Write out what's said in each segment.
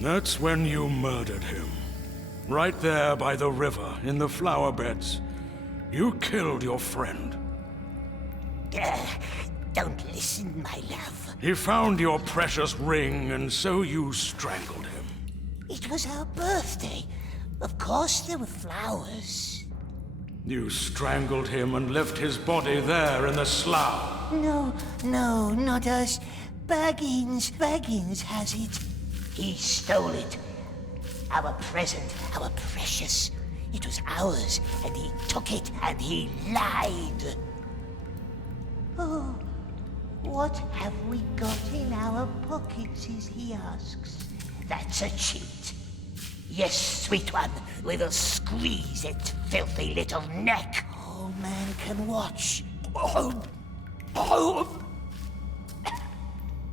That's when you murdered him. Right there by the river, in the flower beds. You killed your friend. Don't listen, my love. He found your precious ring, and so you strangled him. It was our birthday. Of course there were flowers. You strangled him and left his body there in the slough. No, not us. Baggins has it. He stole it. Our present, our precious. It was ours, and he took it, and he lied. Oh, what have we got in our pockets, he asks. That's a cheat. Yes, sweet one, we will squeeze its filthy little neck. All man can watch.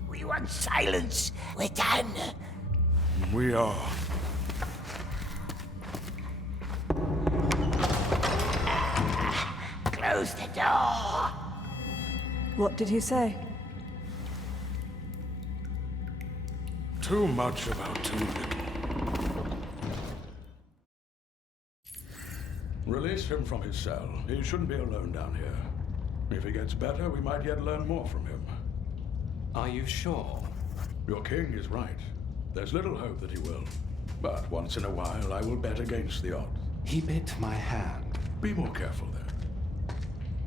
We want silence. We're done. We are. Close the door. What did he say? Too much about too little. Release him from his cell. He shouldn't be alone down here. If he gets better, we might yet learn more from him. Are you sure? Your king is right. There's little hope that he will. But once in a while, I will bet against the odds. He bit my hand. Be more careful there.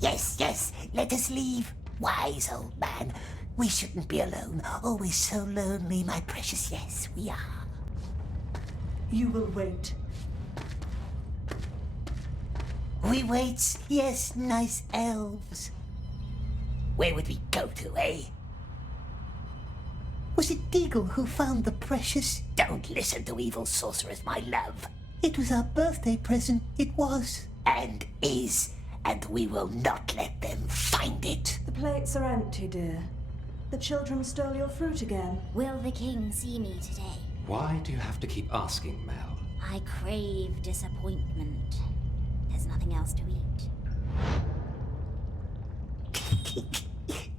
Yes, let us leave. Wise old man. We shouldn't be alone. Oh, we're so lonely, my precious. Yes, we are. You will wait. We wait. Yes, nice elves. Where would we go to, eh? Was it Deagle who found the precious? Don't listen to evil sorcerers, my love. It was our birthday present. It was. And is. And we will not let them find it. The plates are empty, dear. The children stole your fruit again. Will the king see me today? Why do you have to keep asking, Mel? I crave disappointment. There's nothing else to eat.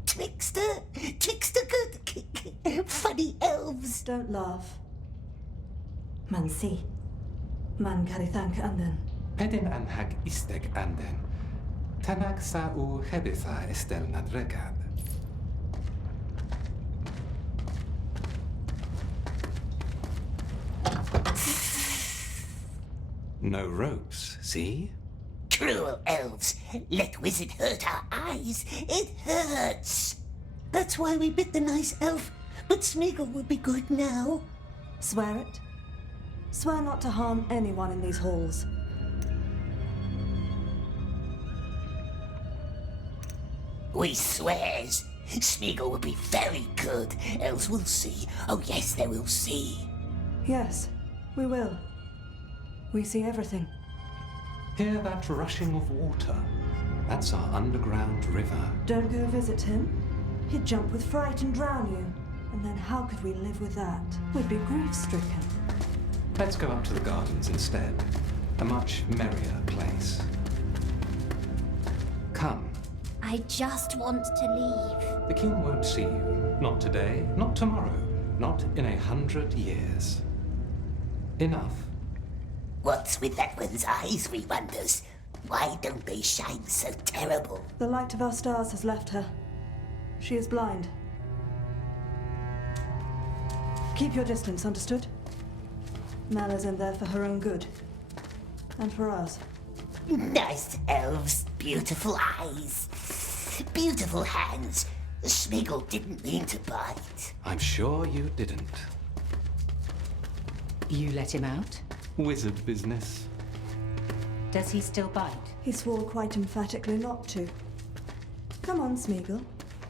Trickster good. Funny elves. Don't laugh. Man si. Man karithank anden. Pedin anhag isteg anden. Tanag sa u hebitha estel nadrekad. No ropes, see? Cruel elves. Let wizard hurt our eyes. It hurts. That's why we bit the nice elf. But Smeagol will be good now. Swear it. Swear not to harm anyone in these halls. We swears. Smeagol will be very good. Elves will see. Oh yes, they will see. Yes, we will. We see everything. Hear that rushing of water? That's our underground river. Don't go visit him. He'd jump with fright and drown you. And then how could we live with that? We'd be grief-stricken. Let's go up to the gardens instead. A much merrier place. Come. I just want to leave. The king won't see you. Not today, not tomorrow, not in 100 years. Enough. What's with that one's eyes, we wonders? Why don't they shine so terrible? The light of our stars has left her. She is blind. Keep your distance, understood? Mal is in there for her own good. And for ours. Nice elves, beautiful eyes, beautiful hands. Smeagol didn't mean to bite. I'm sure you didn't. You let him out? Wizard business. Does he still bite? He swore quite emphatically not to. Come on, Smeagol.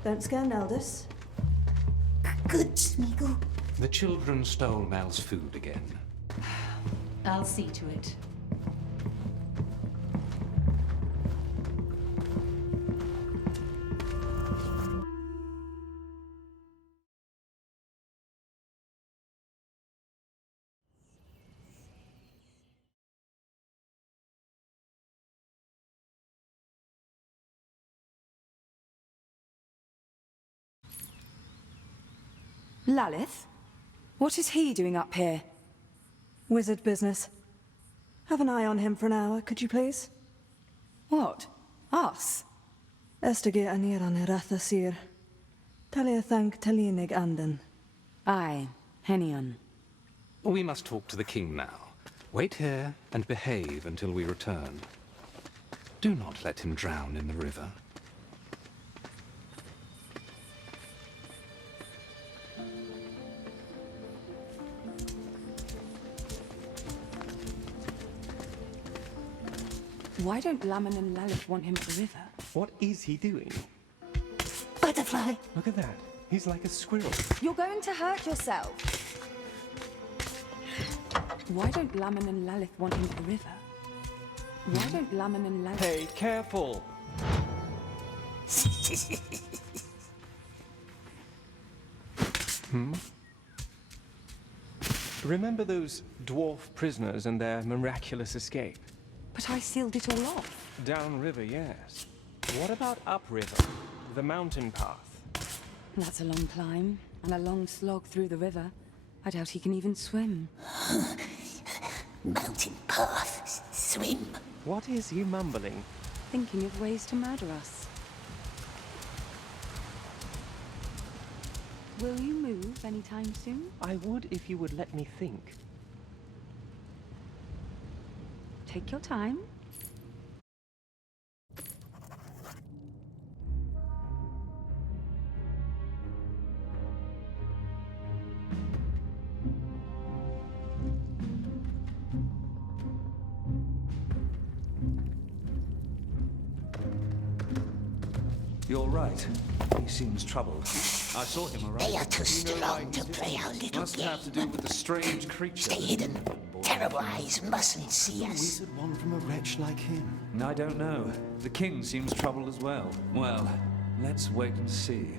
Don't scare Neldis. Good, Smeagol. The children stole Mel's food again. I'll see to it. Lalith? What is he doing up here? Wizard business. Have an eye on him for an hour, could you please? What? Us? Estige anir an eratha sir. Talia thank talinig anden. Aye, Henion. We must talk to the king now. Wait here and behave until we return. Do not let him drown in the river. Why don't Laman and Lalith want him at the river? What is he doing? Butterfly. Look at that. He's like a squirrel. You're going to hurt yourself. Why don't Laman and Lalith want him at the river? Why don't Laman and Lalith... Hey, careful! Remember those dwarf prisoners and their miraculous escape? But I sealed it all off. Downriver, yes. What about upriver? The mountain path? That's a long climb, and a long slog through the river. I doubt he can even swim. Mountain path. Swim. What is he mumbling? Thinking of ways to murder us. Will you move anytime soon? I would if you would let me think. Take your time. You're right. He seems troubled. I saw him arrive. They are too strong to play our little Must game. have to do with the strange creature. Stay hidden. Terrible eyes mustn't see What us. wizard one from a wretch like him? I don't know. The king seems troubled as well. Well, let's wait and see.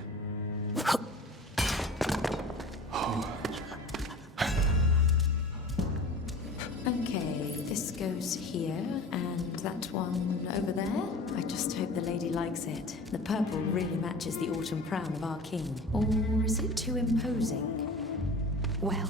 Okay, this goes here, and that one over there. I just hope the lady likes it. The purple really matches the autumn crown of our king. Or is it too imposing? Well...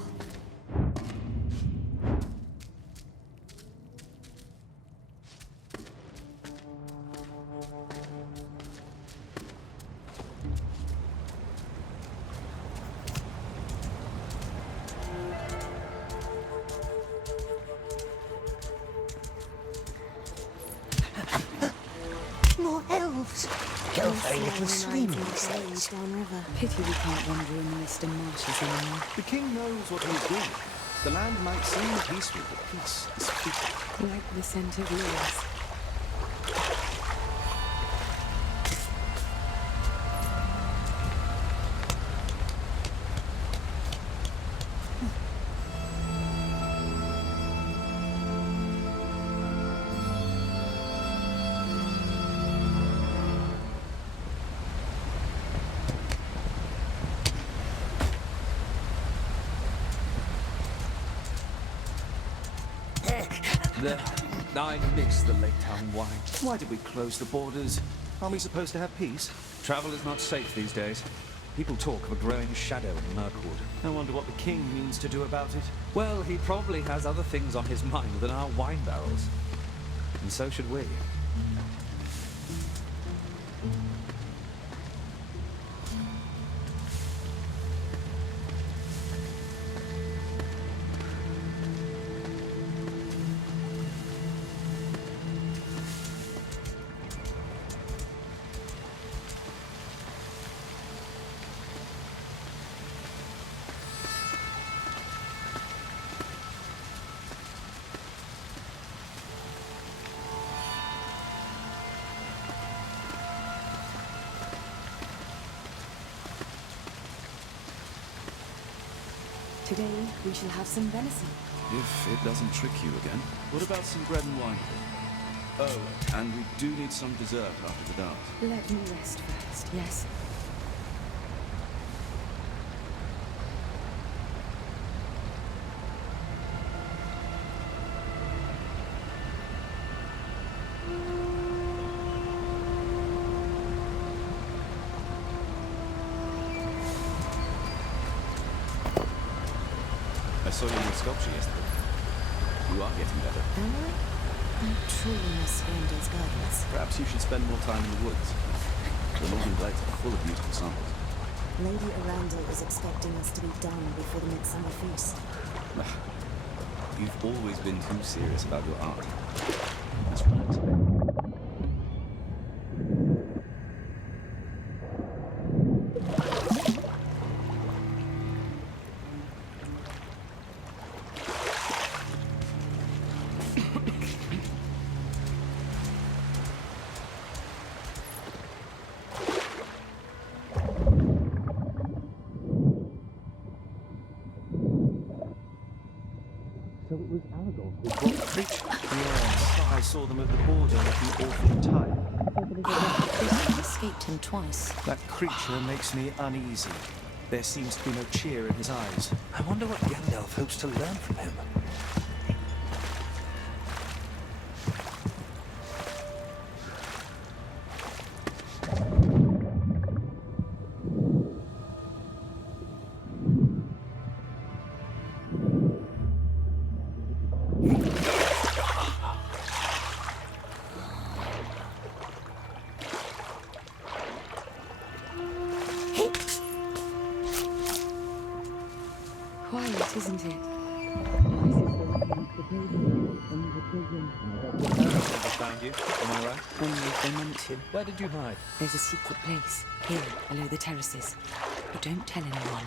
More elves. Go for a little swim, he says. Pity we can't wander in the eastern marshes anymore. The king knows what he's doing. The land might seem peaceful, but peace is fleeting. Like the scent of yours. I miss the Lake Town wine. Why did we close the borders? Are we supposed to have peace? Travel is not safe these days. People talk of a growing shadow in Mirkwood. I wonder what the king means to do about it. Well, he probably has other things on his mind than our wine barrels. And so should we. Today, we shall have some venison. If it doesn't trick you again. What about some bread and wine? Oh, and we do need some dessert after the dance. Let me rest first, yes? saw you in sculpture yesterday. You are getting better. Am I? I truly miss Grendel's guidance. Perhaps you should spend more time in the woods. The northern glades are full of beautiful samples. Lady Arundel is expecting us to be done before the Midsummer Feast. You've always been too serious about your art. Let's relax a bit. So it was Aragorn who brought the creature? Yes, I saw them at the border with the orphan type. Escaped him twice. That creature makes me uneasy. There seems to be no cheer in his eyes. I wonder what Gandalf hopes to learn from him. Quiet, isn't it? I found you. Am I right? Only if they meant to. Where did you hide? There's a secret place, here, below the terraces. But don't tell anyone.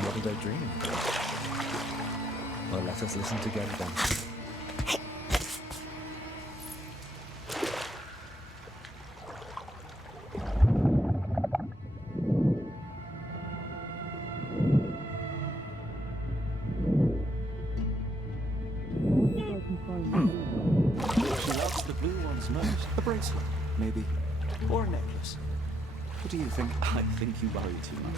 What are they dreaming about? Well, let us listen together then. She loves the blue ones most. A bracelet, maybe. Or a necklace. What do you think? I think you worry too much.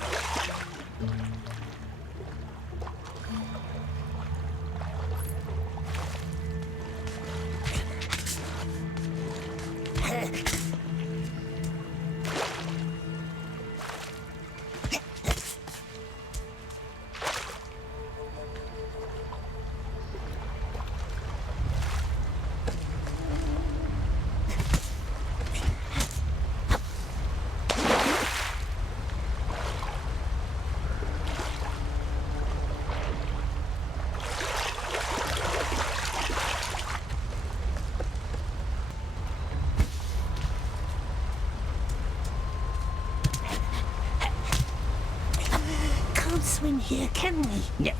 Can't swim here, can we? No.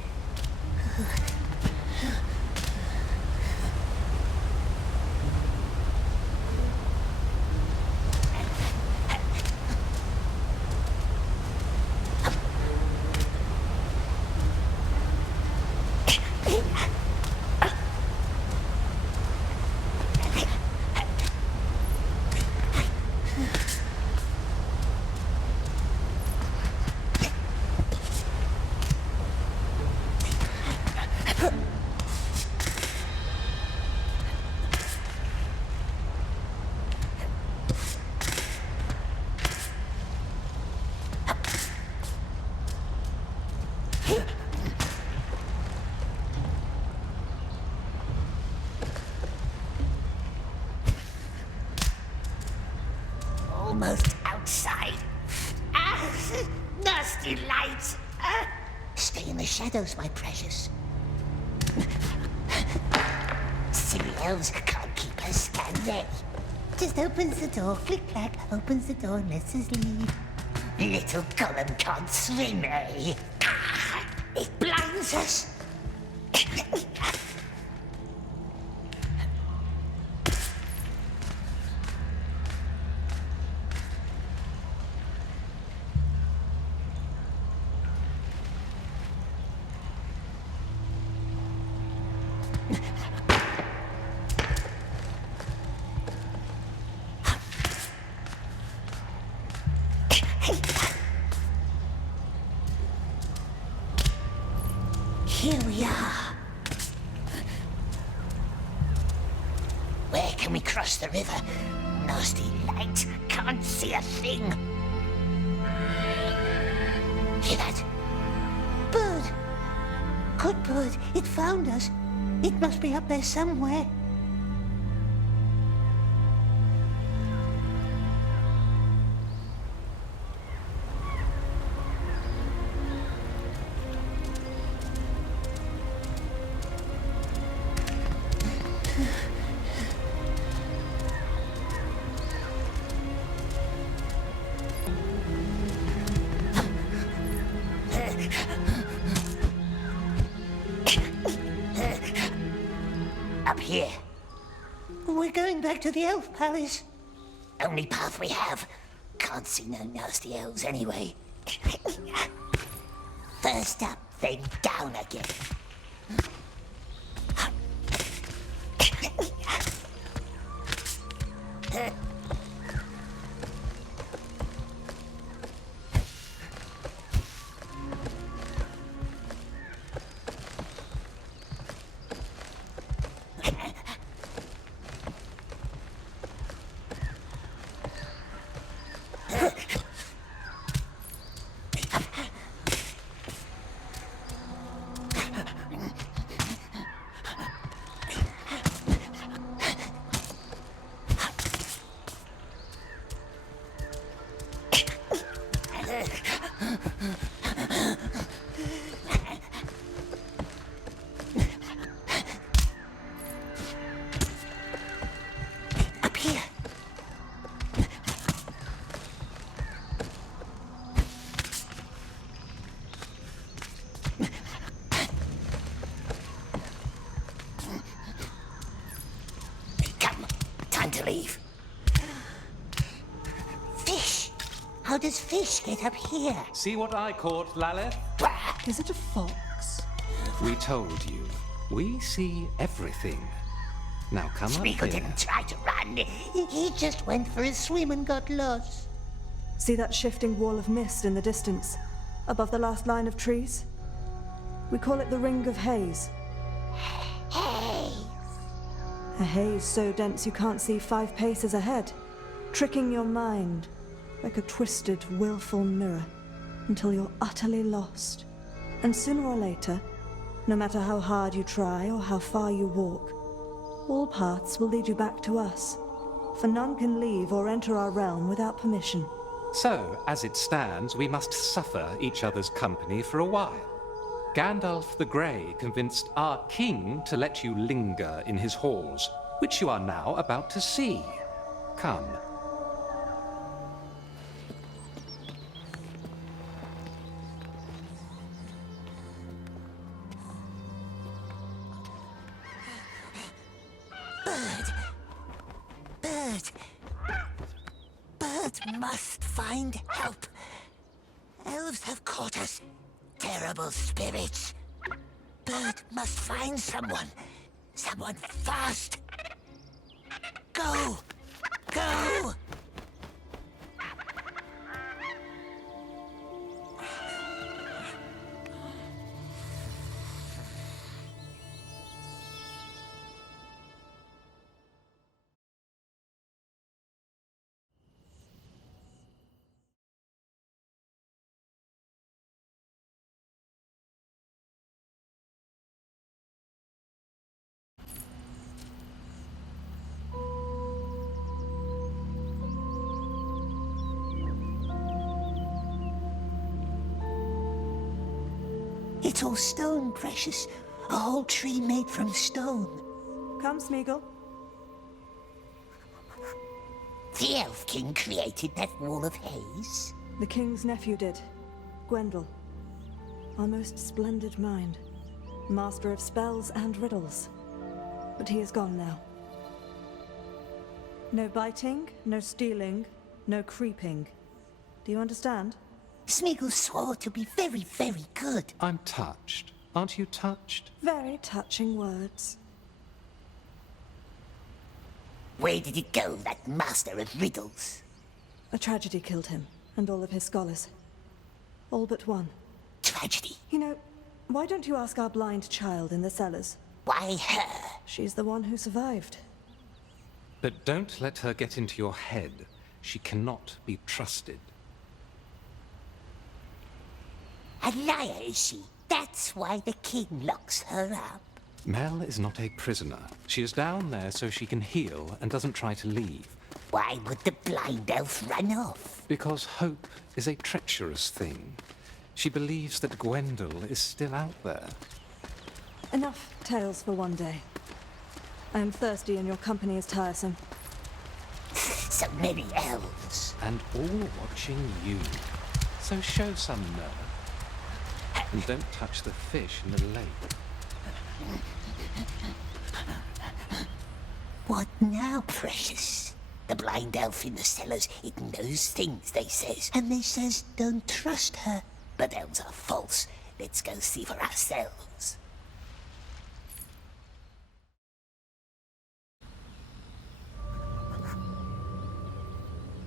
Almost outside. Ah, nasty lights. Ah, stay in the shadows, my precious. Silly elves can't keep us, can they? Just opens the door, click-clack, opens the door and lets us leave. Little Gollum can't swim, eh? Ah, it blinds us. Here we are. river. Nasty light. Can't see a thing. Hear that? Bird. Good bird. It found us. It must be up there somewhere. Up here. We're going back to the elf palace. Only path we have. Can't see no nasty elves anyway. First up, then down again. Up here. Come, time to leave. Fish. How does fish get up here? See what I caught, Lalith? Is it a fox? We told you. We see everything. Now come up Smeagol here. didn't try to run. He just went for a swim and got lost. See that shifting wall of mist in the distance, above the last line of trees? We call it the Ring of Haze. Hey! A haze so dense you can't see 5 paces ahead, tricking your mind like a twisted, willful mirror until you're utterly lost. And sooner or later, no matter how hard you try or how far you walk, all paths will lead you back to us, for none can leave or enter our realm without permission. So, as it stands, we must suffer each other's company for a while. Gandalf the Grey convinced our king to let you linger in his halls, which you are now about to see. Come. Bird must find help. Elves have caught us. Terrible spirits. Bird must find someone. Someone fast. Go! Go! It's all stone, precious. A whole tree made from stone. Come, Smeagol. The Elf King created that wall of haze. The king's nephew did. Gwendol. Our most splendid mind. Master of spells and riddles. But he is gone now. No biting, no stealing, no creeping. Do you understand? Smeagol swore to be very, very good. I'm touched. Aren't you touched? Very touching words. Where did it go, that master of riddles? A tragedy killed him, and all of his scholars. All but one. Tragedy? You know, why don't you ask our blind child in the cellars? Why her? She's the one who survived. But don't let her get into your head. She cannot be trusted. A liar, is she? That's why the king locks her up. Mel is not a prisoner. She is down there so she can heal and doesn't try to leave. Why would the blind elf run off? Because hope is a treacherous thing. She believes that Gwendol is still out there. Enough tales for one day. I am thirsty and your company is tiresome. So many elves. And all watching you. So show some nerve. And don't touch the fish in the lake. What now, precious? The blind elf in the cellars, it knows things, they says. And they says don't trust her. But elves are false. Let's go see for ourselves.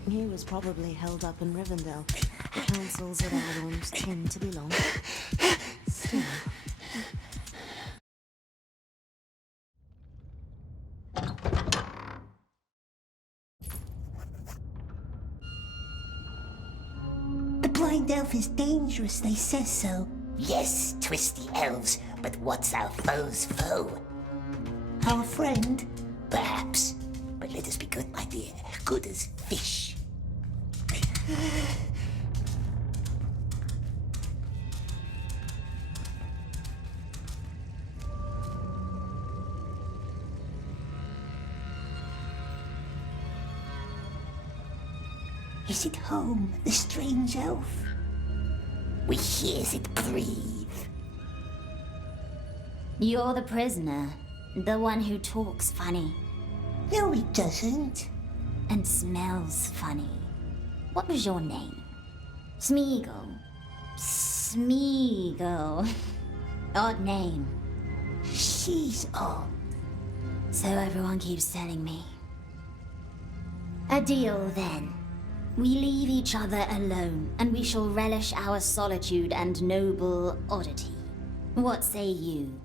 He was probably held up in Rivendell. The councils at Elrond tend to be long. Still. The blind elf is dangerous, they says so. Yes, twisty elves, but what's our foe's foe? Our friend? Perhaps. But let us be good, my dear. Good as fish. Is it home, the strange elf? We hears it breathe. You're the prisoner. The one who talks funny. No, he doesn't. And smells funny. What was your name? Smeagol. Smeagol. Odd name. She's odd. So everyone keeps telling me. A deal then. We leave each other alone, and we shall relish our solitude and noble oddity. What say you?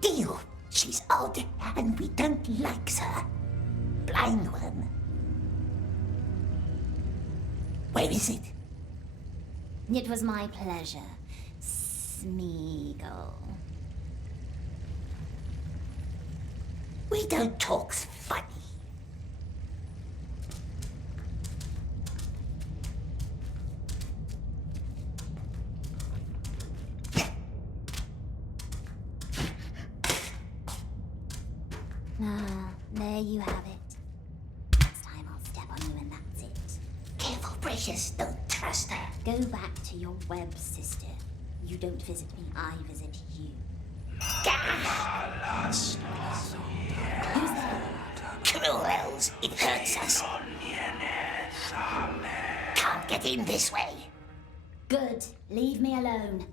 Deal. She's odd, and we don't like her. Blind one. Where is it? It was my pleasure, Smeagol. We don't talk funny. Ah, there you have it. Next time I'll step on you and that's it. Careful, precious. Don't trust her. Go back to your web, sister. You don't visit me, I visit you. Who's that? Cruel elves. It hurts us. Can't get in this way. Good. Leave me alone.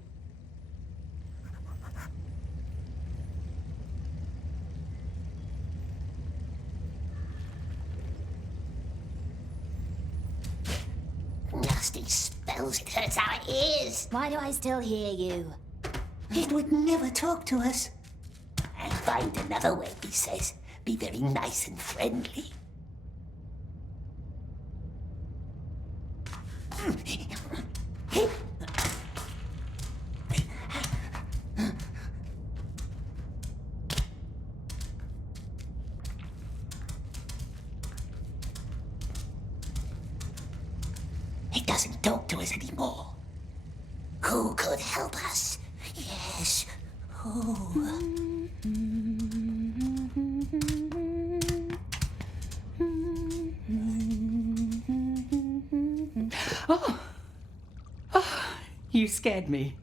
Nasty spells, it hurts our ears. Why do I still hear you? It would never talk to us. I'll find another way, he says. Be very nice and friendly. It doesn't talk to us anymore. Who could help us? Yes, who? Oh, you scared me.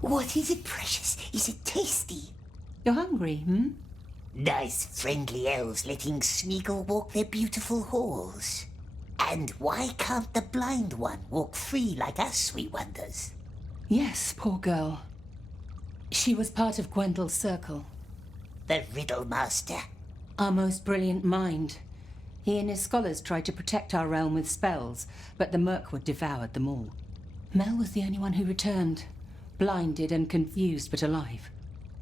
What is it, precious? Is it tasty? You're hungry, hmm? Nice, friendly elves letting Smeagol walk their beautiful halls. And why can't the blind one walk free like us, we wonders? Yes, poor girl. She was part of Gwendol's circle. The riddle master. Our most brilliant mind. He and his scholars tried to protect our realm with spells, but the Mirkwood devoured them all. Mel was the only one who returned, blinded and confused but alive.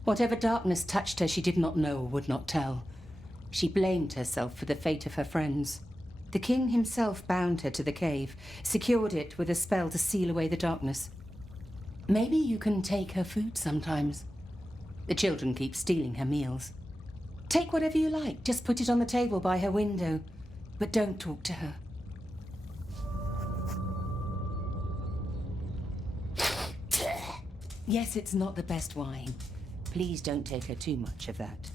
Whatever darkness touched her, she did not know or would not tell. She blamed herself for the fate of her friends. The king himself bound her to the cave, secured it with a spell to seal away the darkness. Maybe you can take her food sometimes. The children keep stealing her meals. Take whatever you like, just put it on the table by her window, but don't talk to her. Yes, it's not the best wine. Please don't take her too much of that.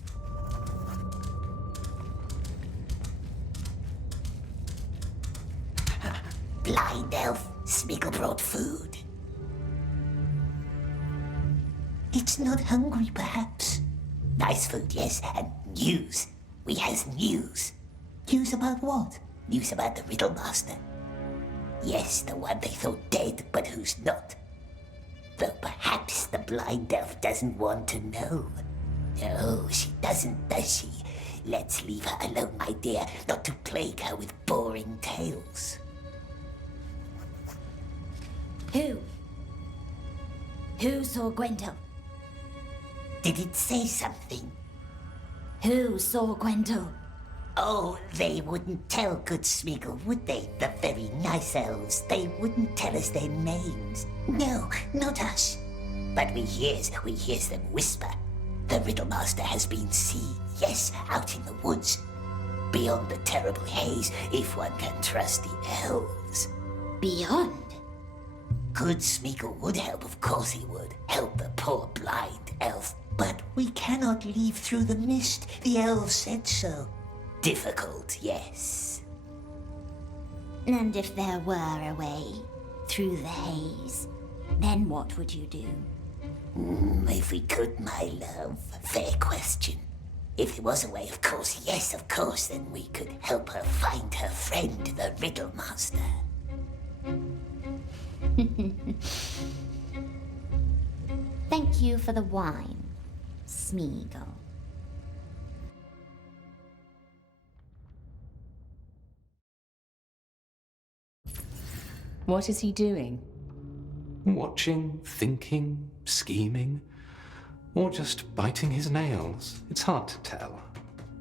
Blind elf, Smeagol brought food. It's not hungry, perhaps. Nice food, yes, and news. We has news. News about what? News about the Riddle Master. Yes, the one they thought dead, but who's not. Though perhaps the blind elf doesn't want to know. No, she doesn't, does she? Let's leave her alone, my dear, not to plague her with boring tales. Who saw Gwendol? Did it say something? Who saw Gwendol? Oh, they wouldn't tell good Smeagol, would they? The very nice elves. They wouldn't tell us their names. No, not us. But we hears them whisper. The Riddle Master has been seen, yes, out in the woods. Beyond the terrible haze, if one can trust the elves. Beyond? Good Smeagol would help, of course he would. Help the poor blind elf. But we cannot leave through the mist. The elves said so. Difficult, yes. And if there were a way through the haze, then what would you do? If we could, my love. Fair question. If there was a way, of course, yes, of course, then we could help her find her friend, the Riddle Master. Thank you for the wine, Smeagol. What is he doing? Watching, thinking, scheming, or just biting his nails. It's hard to tell.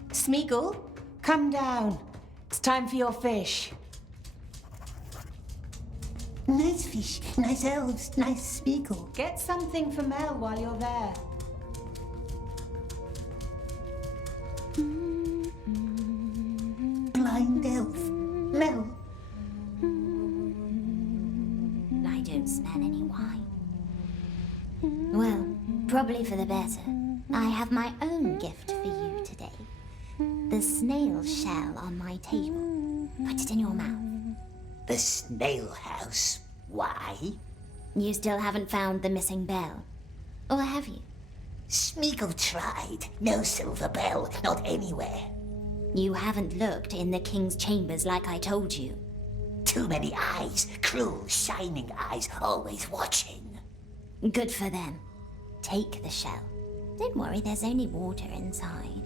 Smeagol, come down. It's time for your fish. Nice fish, nice elves, nice Smeagol. Get something for Mel while you're there. Blind elf. Mel. I don't smell any wine. Well, probably for the better. I have my own gift for you today. The snail shell on my table. Put it in your mouth. The snail house? Why? You still haven't found the missing bell. Or have you? Smeagol tried. No silver bell, not anywhere. You haven't looked in the king's chambers like I told you. Too many eyes, cruel, shining eyes, always watching. Good for them. Take the shell. Don't worry, there's only water inside.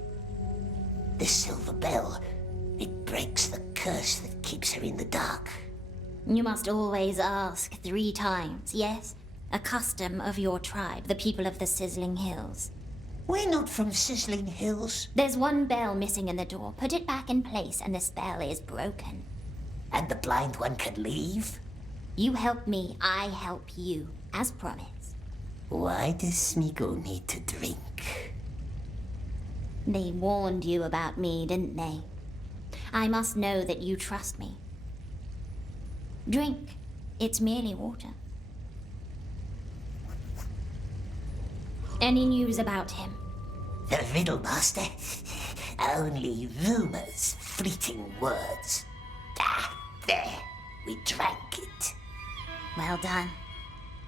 The silver bell, it breaks the curse that keeps her in the dark. You must always ask 3 times, yes? A custom of your tribe, the people of the Sizzling Hills. We're not from Sizzling Hills. There's one bell missing in the door. Put it back in place and the spell is broken. And the blind one can leave? You help me, I help you, as promised. Why does Smeagol need to drink? They warned you about me, didn't they? I must know that you trust me. Drink. It's merely water. Any news about him? The Riddle Master? Only rumors, fleeting words. Ah, there. We drank it. Well done.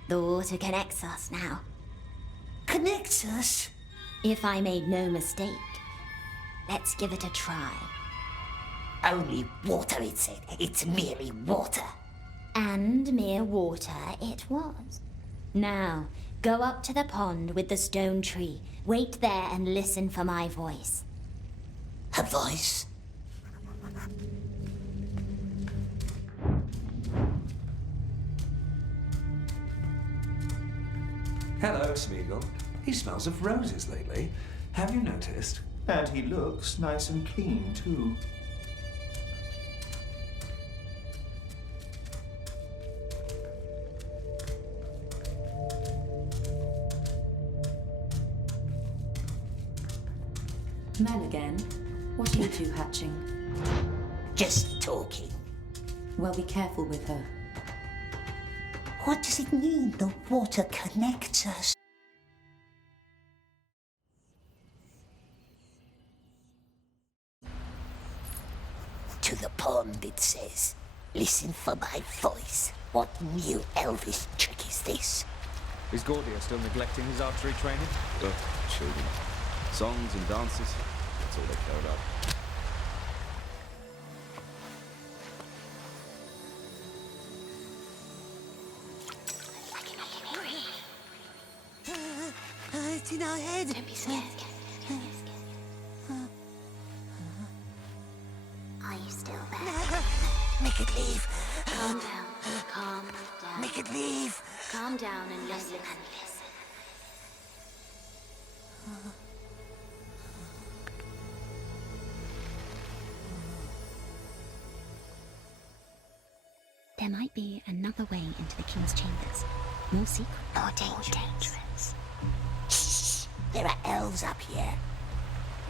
The water connects us now. Connects us? If I made no mistake, let's give it a try. Only water, it said. It's merely water. And mere water it was. Now, go up to the pond with the stone tree. Wait there and listen for my voice. Her voice. Hello, Smeagol. He smells of roses lately. Have you noticed? And he looks nice and clean, too. Mel again? What are you two hatching? Just talking. Well, be careful with her. What does it mean the water connects us? To the pond, it says. Listen for my voice. What new elvish trick is this? Is Gordia still neglecting his archery training? Children. Songs and dances. That's all they care about. It's in our head. Don't be scared. Are you still there? Make it leave. Calm down. Calm down. Make it leave. Calm down and listen. There might be another way into the king's chambers. More secret. More dangerous. Shh. There are elves up here.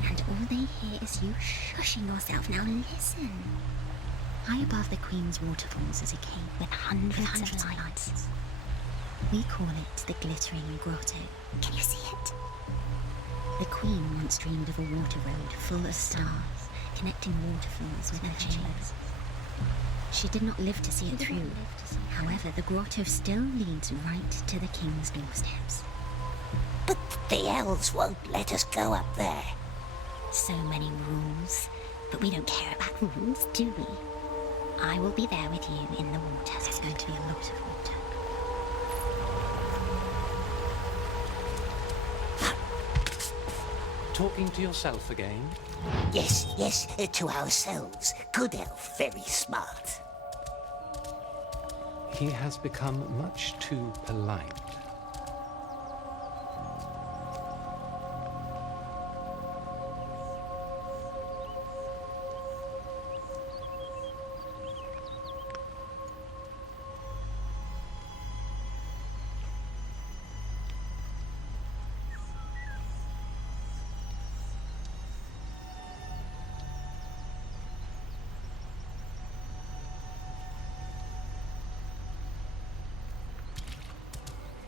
And all they hear is you shushing yourself. Now listen. High above the Queen's waterfalls is a cave with hundreds of lights. We call it the Glittering Grotto. Can you see it? The Queen once dreamed of a water road full of stars, connecting waterfalls with her chambers. She did not live to see it through. However, the grotto still leads right to the King's doorsteps. But the elves won't let us go up there. So many rules. But we don't care about rules, do we? I will be there with you in the water. There's going to be a lot of water. Talking to yourself again? Yes, to ourselves. Good elf, very smart. He has become much too polite.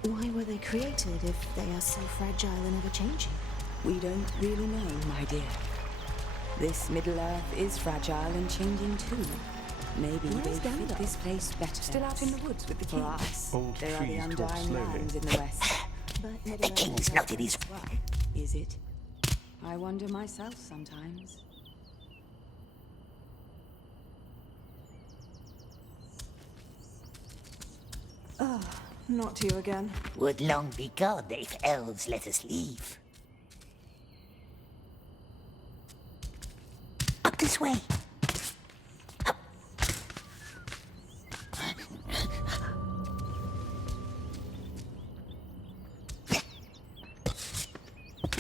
Why were they created if they are so fragile and ever-changing? We don't really know, my dear. This Middle-earth is fragile and changing too. Maybe Where's they fit Gandalf? this place better. Still out in the woods with the For king? us, Old there are the trees talk undying slowly. lands in the west. But The king's not in his... Is it? I wonder myself sometimes. Not you again. Would long be gone if elves let us leave. Up this way. Up.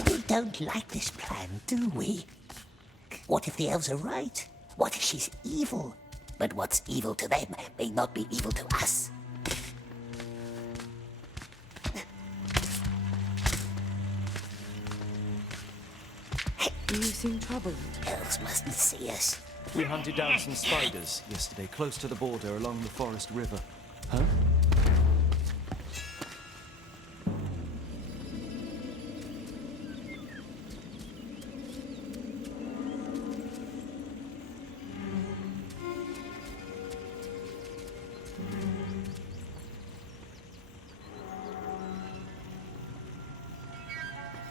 We don't like this plan, do we? What if the elves are right? What if she's evil? But what's evil to them may not be evil to us. You seem troubled. Elves mustn't see us. We hunted down some spiders yesterday, close to the border along the forest river. Huh?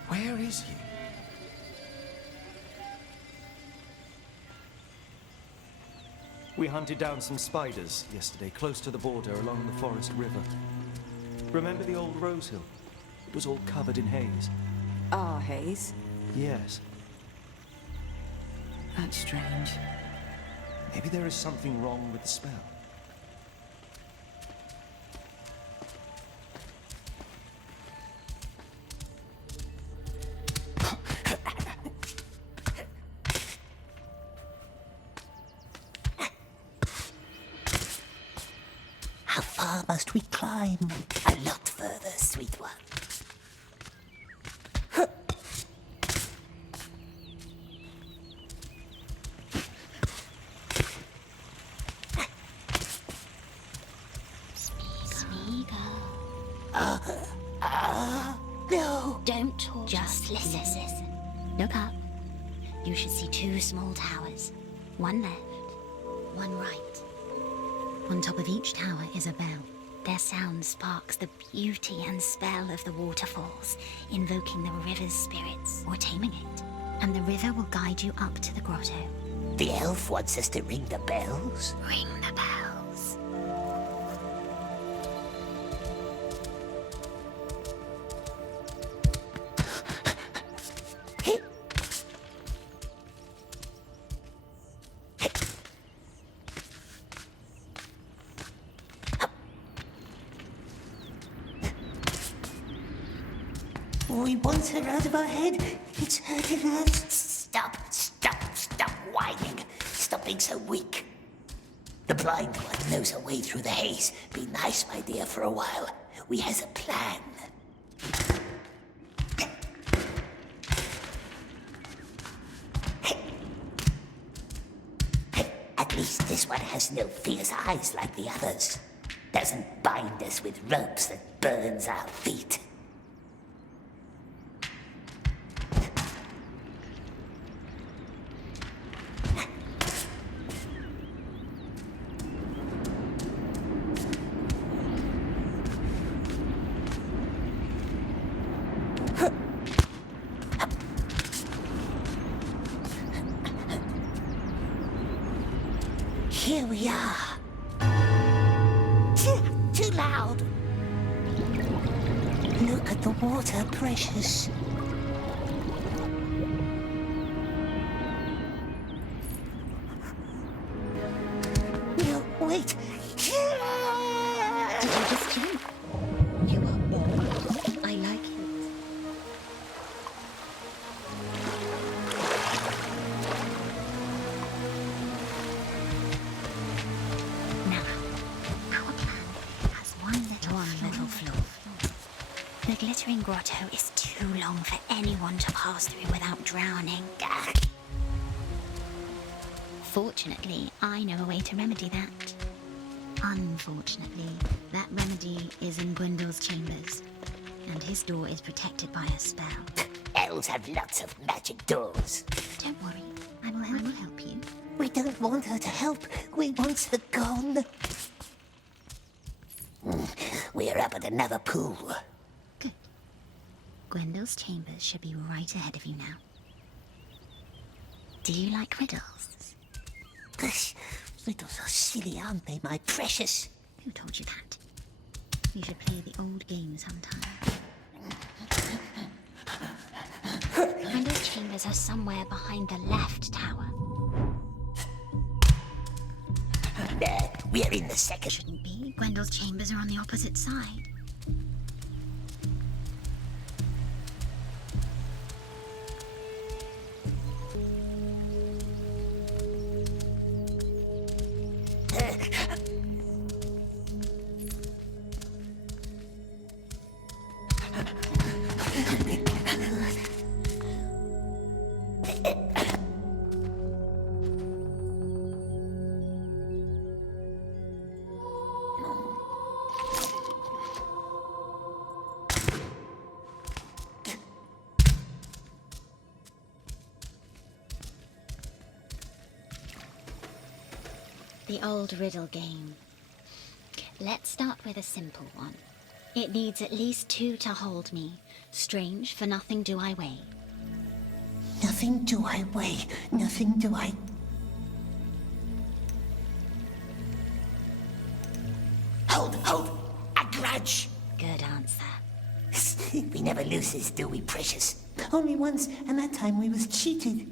Where is he? We hunted down some spiders yesterday, close to the border along the forest river. Remember the old rose hill? It was all covered in haze. Our haze. Yes. That's strange. Maybe there is something wrong with the spell. How far must we climb? A lot further, sweet one. No! Don't talk. Just listen. Look up. You should see two small towers. One left, one right. On top of each tower is a bell. Their sound sparks the beauty and spell of the waterfalls, invoking the river's spirits or taming it. And the river will guide you up to the grotto. The elf wants us to ring the bells? Ring the bells. We want her out of our head. It's hurting us. Stop whining. Stop being so weak. The blind one knows her way through the haze. Be nice, my dear, for a while. We has a plan. At least this one has no fierce eyes like the others. Doesn't bind us with ropes that burns our feet. Here we are. Too loud. Look at the water, precious. No, wait. Did you just jump? You are bold. I like it. The glittering grotto is too long for anyone to pass through without drowning. Fortunately, I know a way to remedy that. Unfortunately, that remedy is in Gwyndor's chambers, and his door is protected by a spell. Elves have lots of magic doors. Don't worry, I will help you. We don't want her to help. We want her gone. We're up at another pool. Good. Gwyndor's chambers should be right ahead of you now. Do you like riddles? Gosh, riddles are silly, aren't they, my precious? Who told you that? We should play the old game sometime. Gwyndor's chambers are somewhere behind the left tower. We're in the second. Shouldn't be. Gwyndor's chambers are on the opposite side. The old riddle game. Let's start with a simple one. It needs at least two to hold me. Strange, for nothing do I weigh. Nothing do I weigh, nothing do I... Hold! A grudge! Good answer. We never lose this, do we, precious? Only once, and that time we was cheated.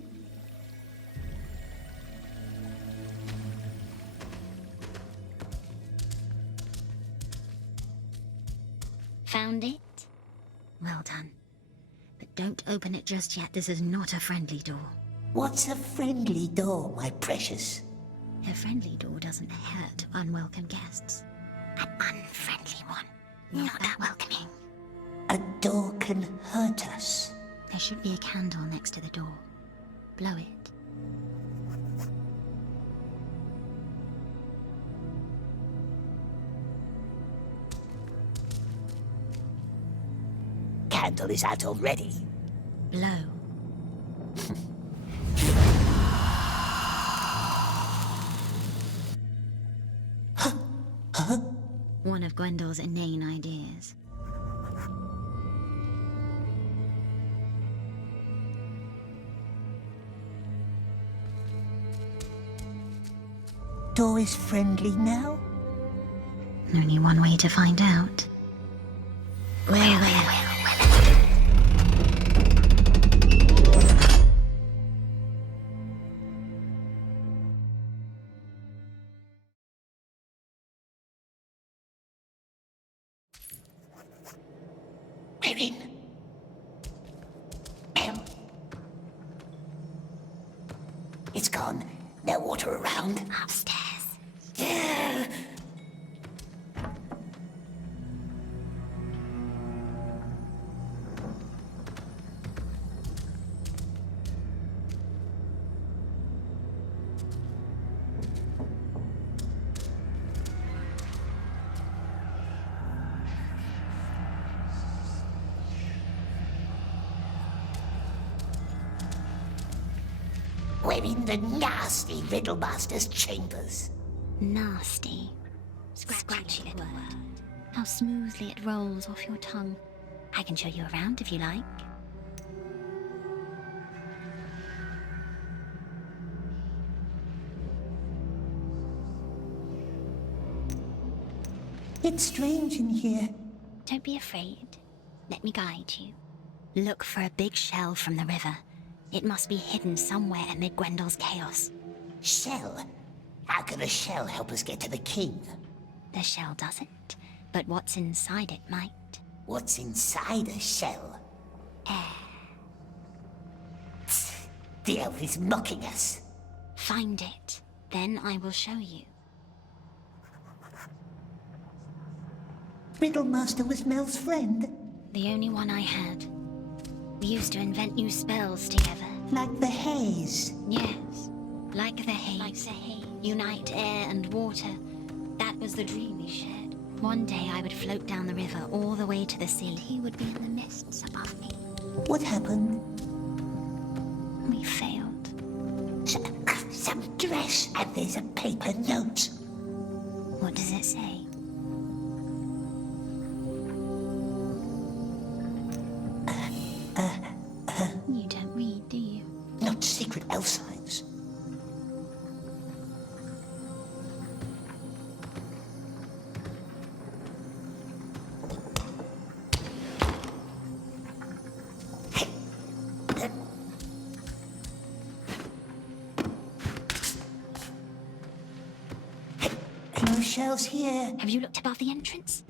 Found it? Well done. But don't open it just yet. This is not a friendly door. What's a friendly door, my precious? A friendly door doesn't hurt unwelcome guests. An unfriendly one. Not that welcoming. A door can hurt us. There should be a candle next to the door. Blow it. Candle is out already. Blow. One of Gwendole's inane ideas. Door is friendly now? Only one way to find out. Well. We're in. It's gone. No water around. Upstairs. We're in the nasty Riddlemaster's chambers. Nasty. Scratchy little word. How smoothly it rolls off your tongue. I can show you around if you like. It's strange in here. Don't be afraid. Let me guide you. Look for a big shell from the river. It must be hidden somewhere amid Gwendole's chaos. Shell? How can a shell help us get to the king? The shell doesn't, but what's inside it might. What's inside a shell? Air. The elf is mocking us. Find it, then I will show you. Riddlemaster was Mel's friend. The only one I had. We used to invent new spells together. Like the haze? Yes, like the haze. Unite air and water. That was the dream we shared. One day I would float down the river all the way to the sea. He would be in the mists above me. What happened? We failed. Some dress, and there's a paper note. What does it say? You don't read, do you? Not secret elf signs. No shells here. Have you looked above the entrance?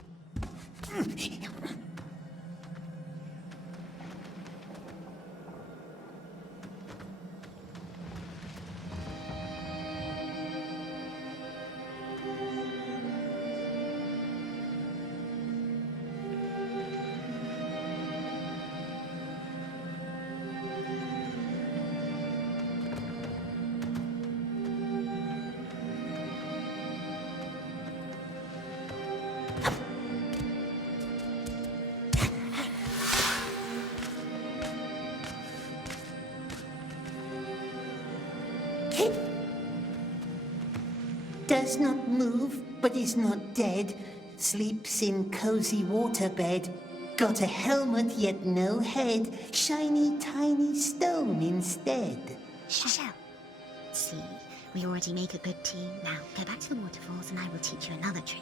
Does not move, but is not dead. Sleeps in cozy waterbed. Got a helmet, yet no head. Shiny, tiny stone instead. Shell. See, we already make a good team. Now, go back to the waterfalls and I will teach you another trick.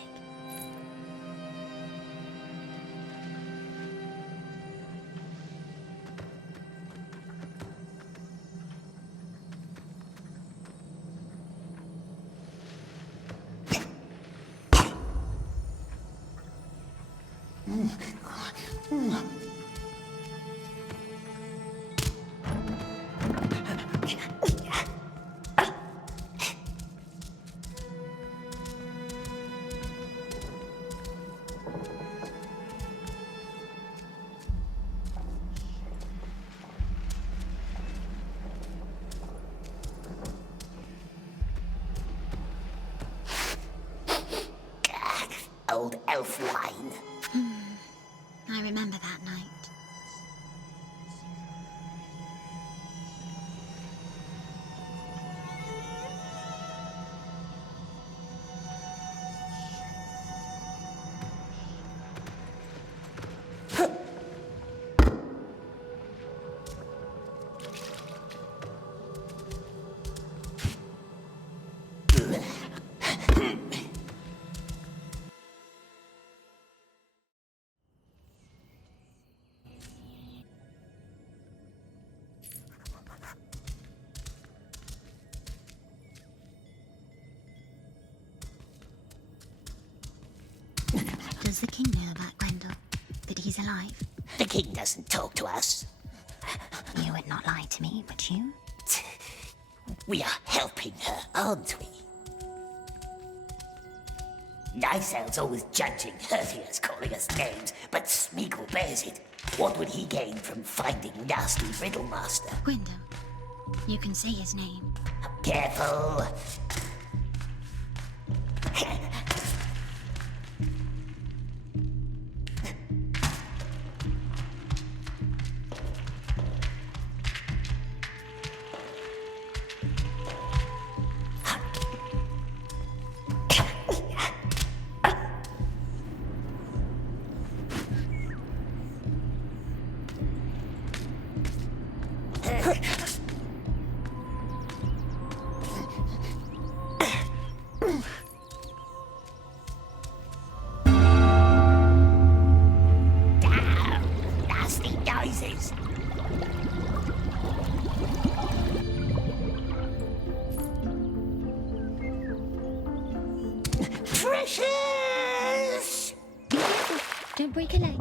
Old elf wine. I remember that night. Does the king know about Grendel? That he's alive? The king doesn't talk to us. You would not lie to me, would you? We are helping her, aren't we? Nicel's always judging, hurting us, calling us names, but Smeagol bears it. What would he gain from finding nasty Riddlemaster? Grendel. You can say his name. Careful! Nasty noises! Precious! Don't break a leg.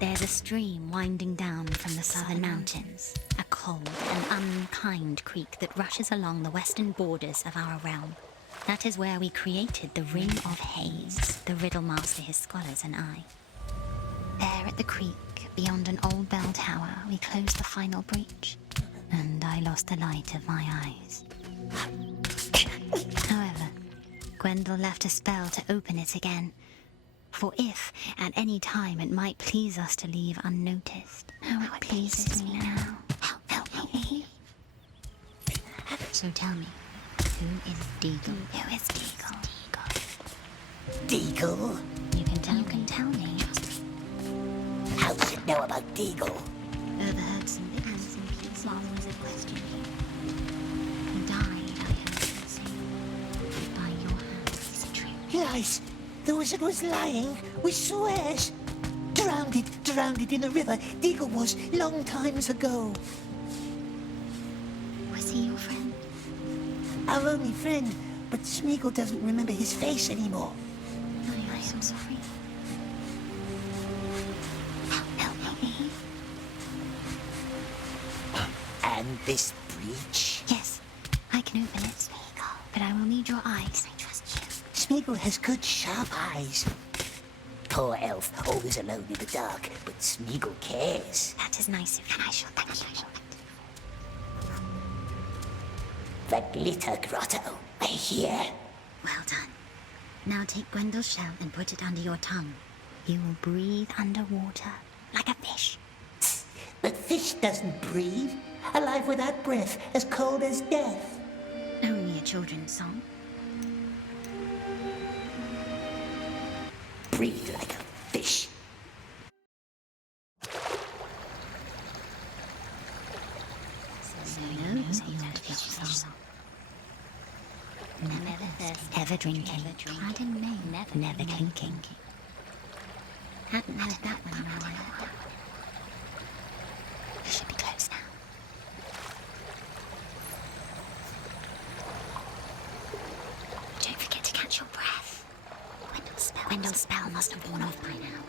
There's a stream winding down from the southern mountains, a cold and unkind creek that rushes along the western borders of our realm. That is where we created the Ring of Haze, the Riddlemaster, his scholars, and I. There at the creek, beyond an old bell tower, we closed the final breach, and I lost the light of my eyes. However, Grendel left a spell to open it again. For if, at any time, it might please us to leave unnoticed, how it pleases me now. Help me. So tell me, who is Deagle? Who is Deagle? Deagle? You can tell me. How does it know about Deagle? Overheard some bits and pieces was a question. He died, I heard you say. By your hand, is it true? Lies! The wizard was lying, we swears. Drowned it in the river. Deagle was, long times ago. Was he your friend? Our only friend, but Smeagol doesn't remember his face anymore. I am sorry. Help me. And this breach? Yes, I can open it, Smeagol, but I will need your eyes. I trust you. Smeagol has good, sharp eyes. Poor elf, always alone in the dark, but Smeagol cares. That is nice of you, and I shall thank you. The glitter grotto, I hear. Well done. Now take Grendel's shell and put it under your tongue. You will breathe underwater, like a fish. But fish doesn't breathe. Alive without breath, as cold as death. Only a children's song. Breathe like a fish. So no Ever drinking, clad in May, never kinking. Hadn't heard that one in a while. You should be close now. Don't forget to catch your breath. Wendell's spell must have worn off by now.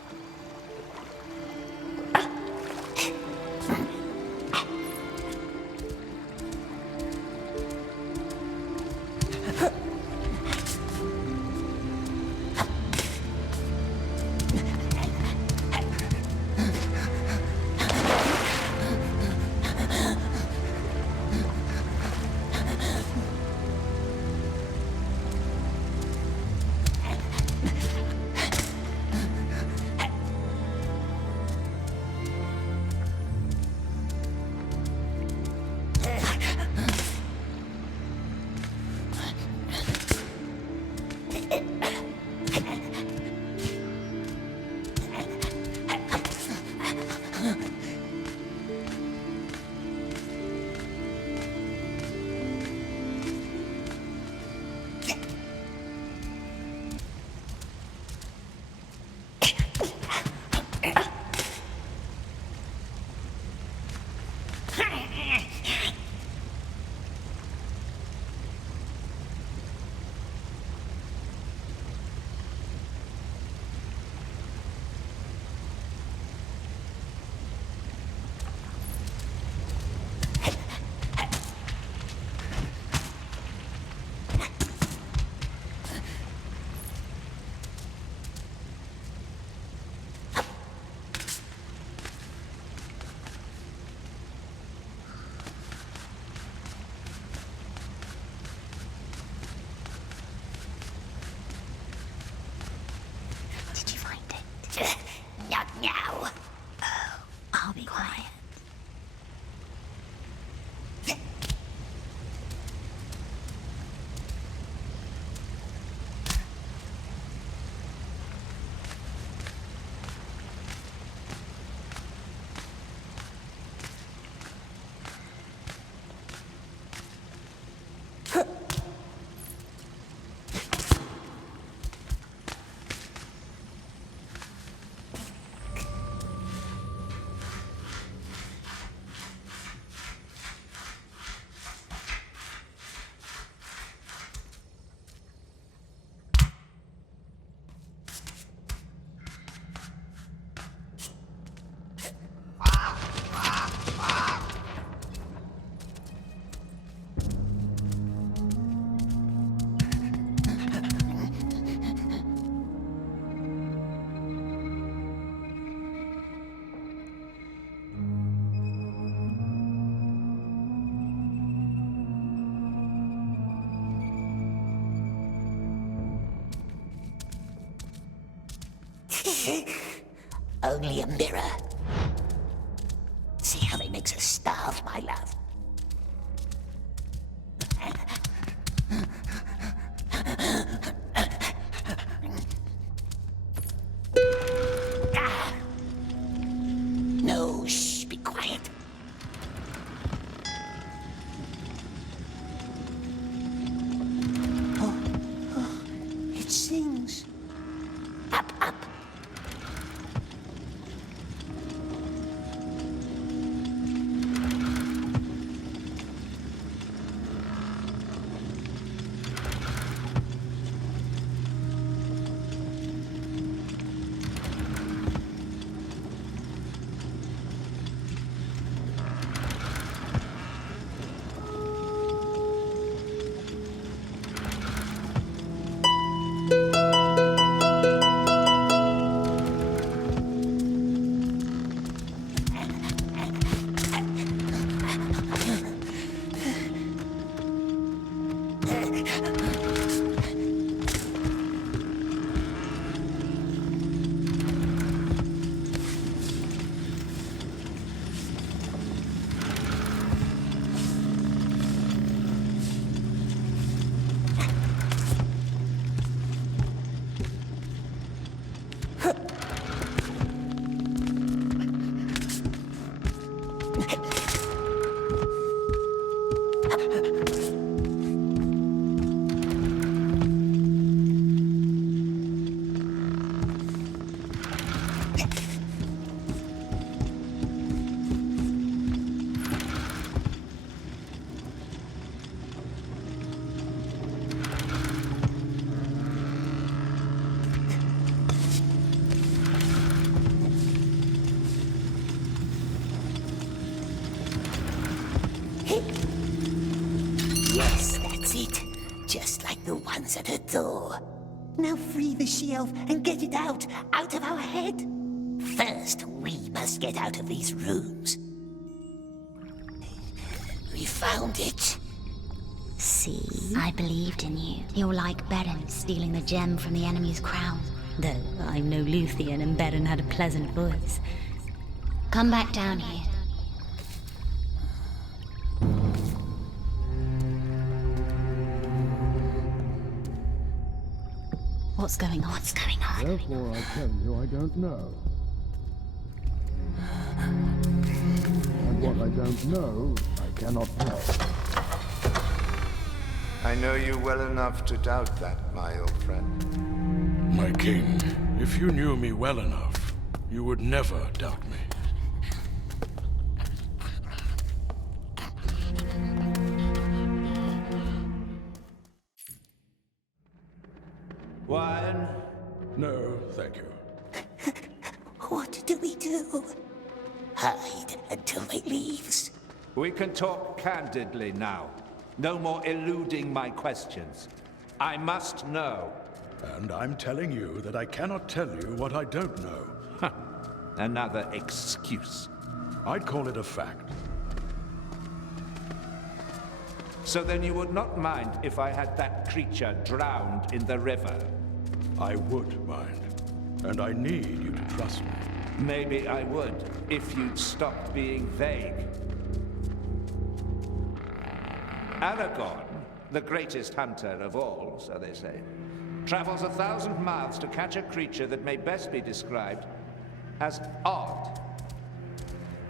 Not now. Oh, I'll be quiet. Only a mirror. See how it makes us starve, my love. No, shh, be quiet. Oh, it sings. Up, up. a door. Now free the she-elf and get it out of our head. First, we must get out of these rooms. We found it. See? I believed in you. You're like Beren stealing the gem from the enemy's crown. Though I'm no Luthien and Beren had a pleasant voice. Come back down here. What's going on? What's going on? Therefore I tell you I don't know. And what I don't know, I cannot tell. I know you well enough to doubt that, my old friend. My king, if you knew me well enough, you would never doubt me. Wine? No, thank you. What do we do? Hide until they leaves. We can talk candidly now. No more eluding my questions. I must know. And I'm telling you that I cannot tell you what I don't know. Another excuse. I'd call it a fact. So then you would not mind if I had that creature drowned in the river? I would mind. And I need you to trust me. Maybe I would, if you'd stop being vague. Aragorn, the greatest hunter of all, so they say, travels 1,000 miles to catch a creature that may best be described as odd.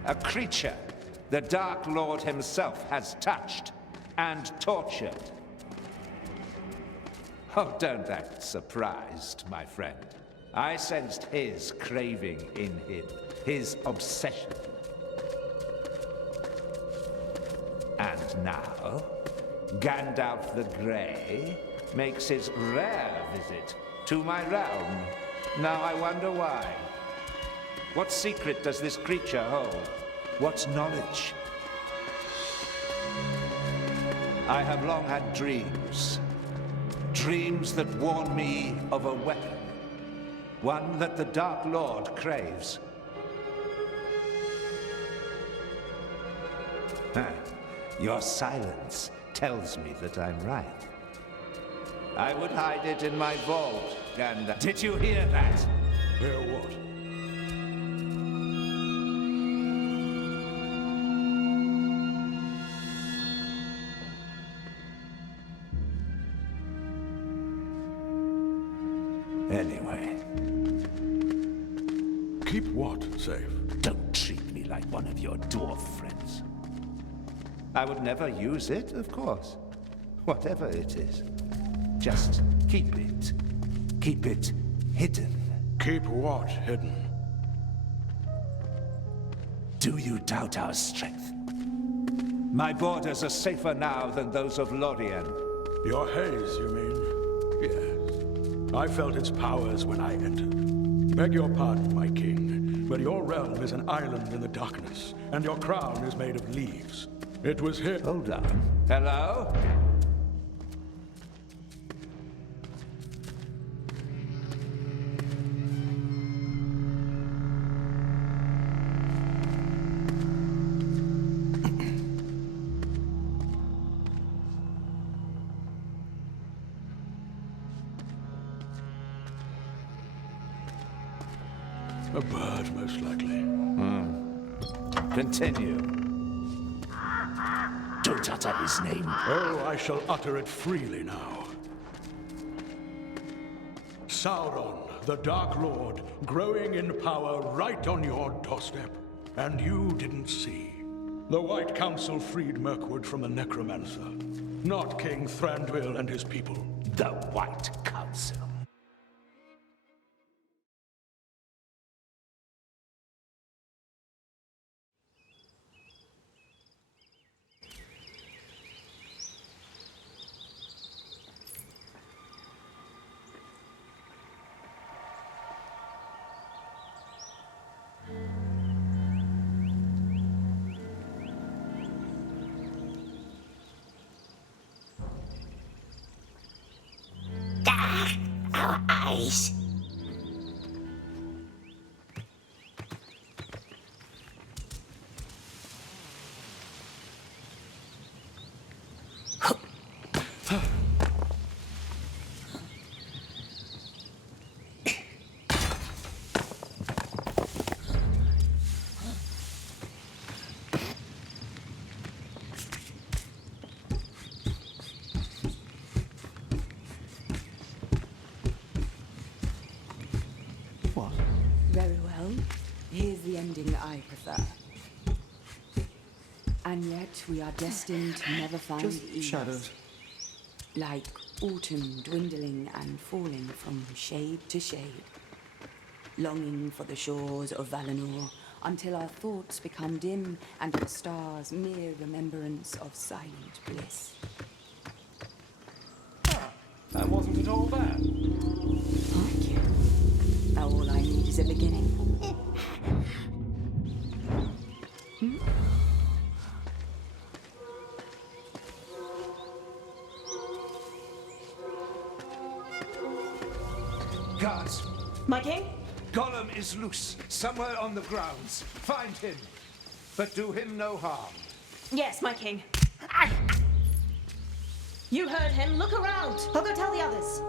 A creature the Dark Lord himself has touched and tortured. Oh, don't act surprised, my friend. I sensed his craving in him, his obsession. And now, Gandalf the Grey makes his rare visit to my realm. Now I wonder why. What secret does this creature hold? What knowledge? I have long had dreams. Dreams that warn me of a weapon. One that the Dark Lord craves. Your silence tells me that I'm right. I would hide it in my vault, Gandalf. Did you hear that? Hear what? Anyway. Keep what safe? Don't treat me like one of your dwarf friends. I would never use it, of course. Whatever it is. Just keep it. Keep it hidden. Keep what hidden? Do you doubt our strength? My borders are safer now than those of Lorien. Your haze, you mean? Yes. I felt its powers when I entered. Beg your pardon, my king, but your realm is an island in the darkness, and your crown is made of leaves. It was here. Hold on. Hello? A bird, most likely. Continue. Don't utter his name. Oh, I shall utter it freely now. Sauron, the Dark Lord, growing in power right on your doorstep. And you didn't see. The White Council freed Mirkwood from the Necromancer. Not King Thranduil and his people. The White Council. our eyes. What? Very well. Here's the ending I prefer. And yet we are destined to never find Just ease. shadows. Like autumn dwindling and falling from shade to shade. Longing for the shores of Valinor until our thoughts become dim and the stars mere remembrance of silent bliss. That wasn't at all bad. Thank you. Now all I need is a beginning. Guards! My king? Gollum is loose, somewhere on the grounds. Find him, but do him no harm. Yes, my king. You heard him. Look around. I'll go tell the others.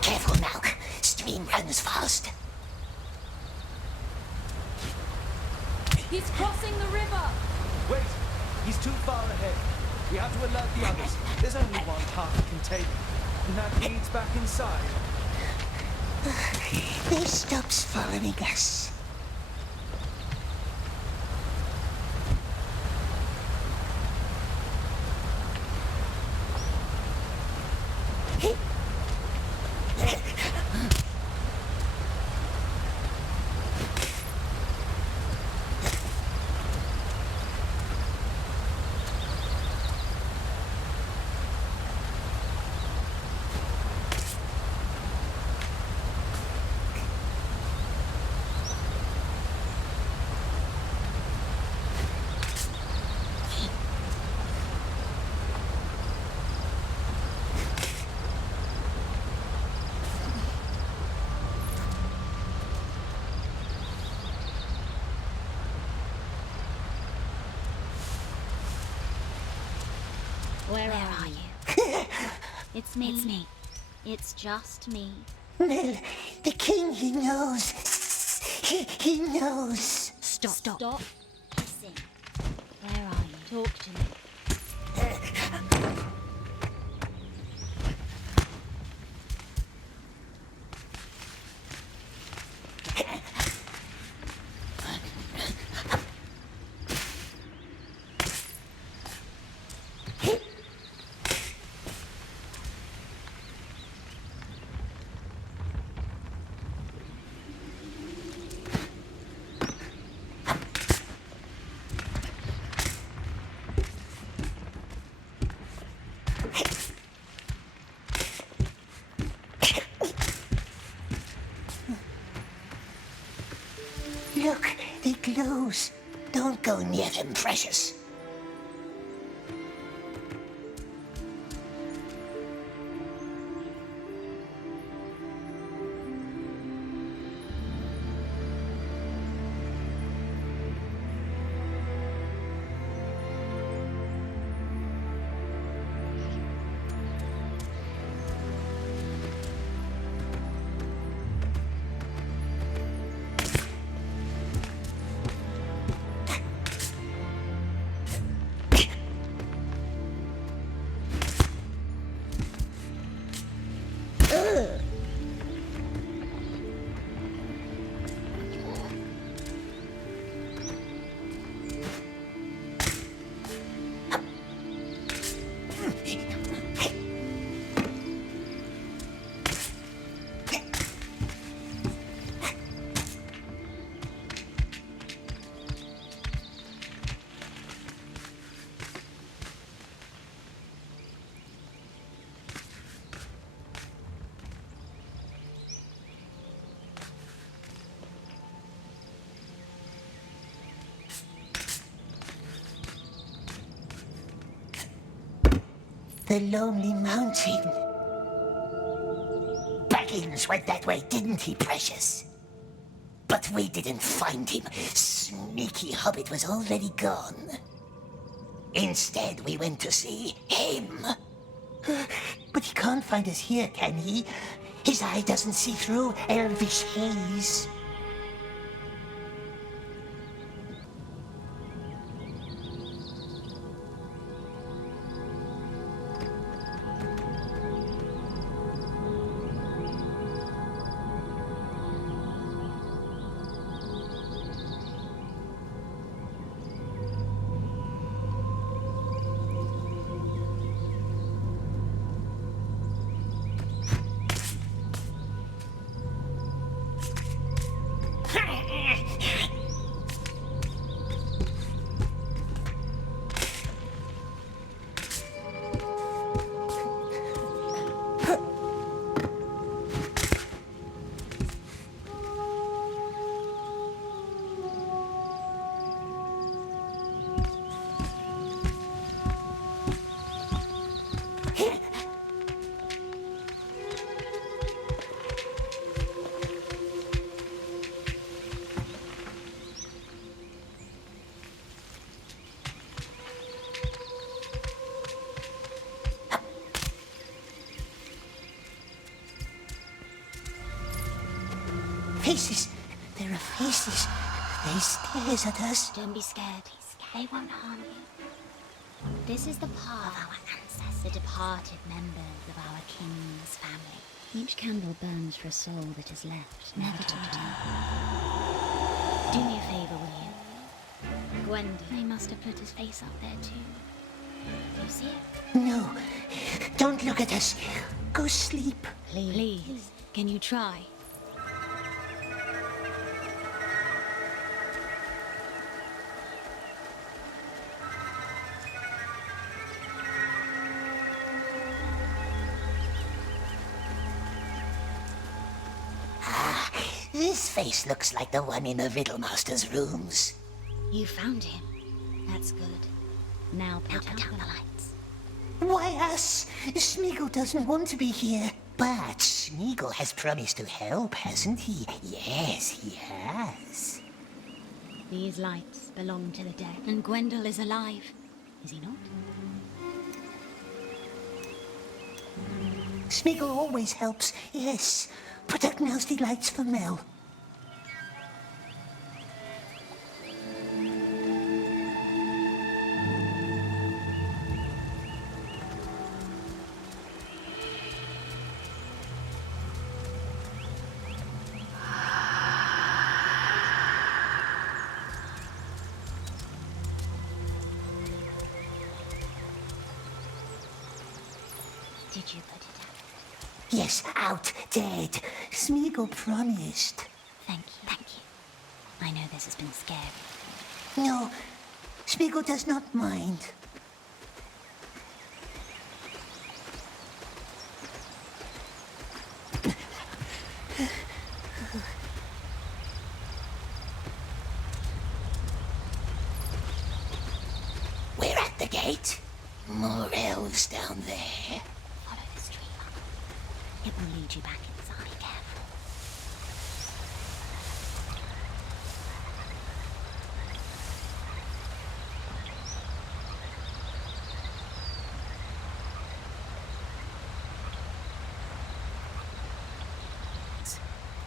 Careful now. Stream runs fast. He's crossing the river. Wait! He's too far ahead. We have to alert the others. There's only one path we can take, and that leads back inside. He stops following us. Where are you? It's me. It's me. It's just me. Mel, the king, he knows. He knows. Stop. Listen. Where are you? Talk to me. Don't go near them, precious. The Lonely Mountain. Baggins went that way, didn't he, precious? But we didn't find him. Sneaky hobbit was already gone. Instead, we went to see him. But he can't find us here, can he? His eye doesn't see through elvish haze. Faces. There are faces. They stares at us. Don't be scared. They won't harm you. This is the path of our ancestors, the departed members of our king's family. Each candle burns for a soul that is left, never to return. Do me a favor, will you? Gwendolyn, they must have put his face up there too. Do you see it? No. Don't look at us. Go sleep. Please. Can you try? This face looks like the one in the Riddlemaster's rooms. You found him. That's good. Now put out the lights. Why us? Smeagol doesn't want to be here. But Smeagol has promised to help, hasn't he? Yes, he has. These lights belong to the dead. And Gwendol is alive. Is he not? Smeagol always helps, yes. Put out nasty lights for Mel. Did you put it out? Yes, out, dead. Smeagol promised. Thank you. I know this has been scary. No, Smeagol does not mind. gate. More elves down there. Follow the stream up. It will lead you back inside. Careful.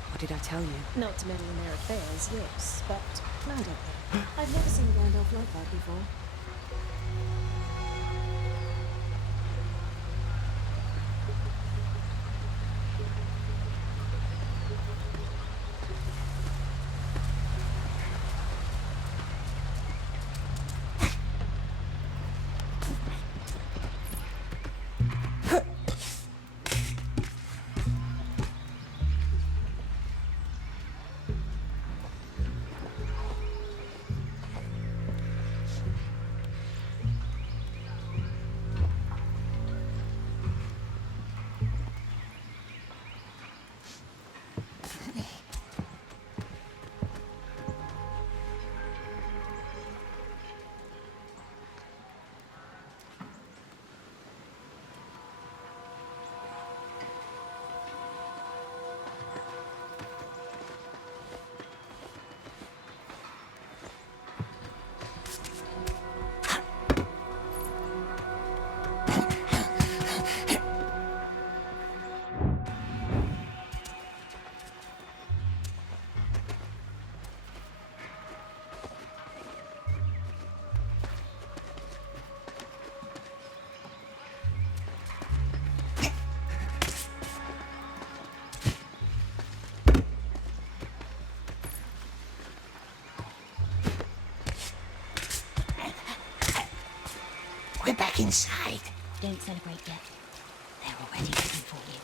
What did I tell you? Not to meddle in their affairs, yes, but I don't know. I've never seen Gandalf like that before. We're back inside. Don't celebrate yet. They're already looking for you.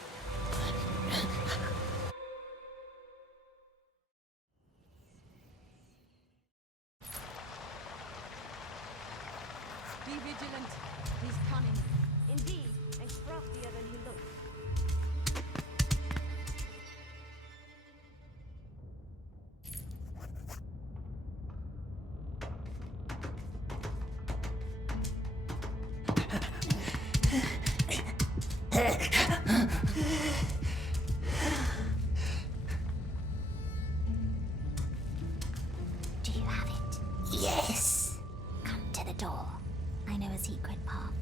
Be vigilant. He's coming. Indeed, and craftier than he looks. Do you have it? Yes. Come to the door. I know a secret path.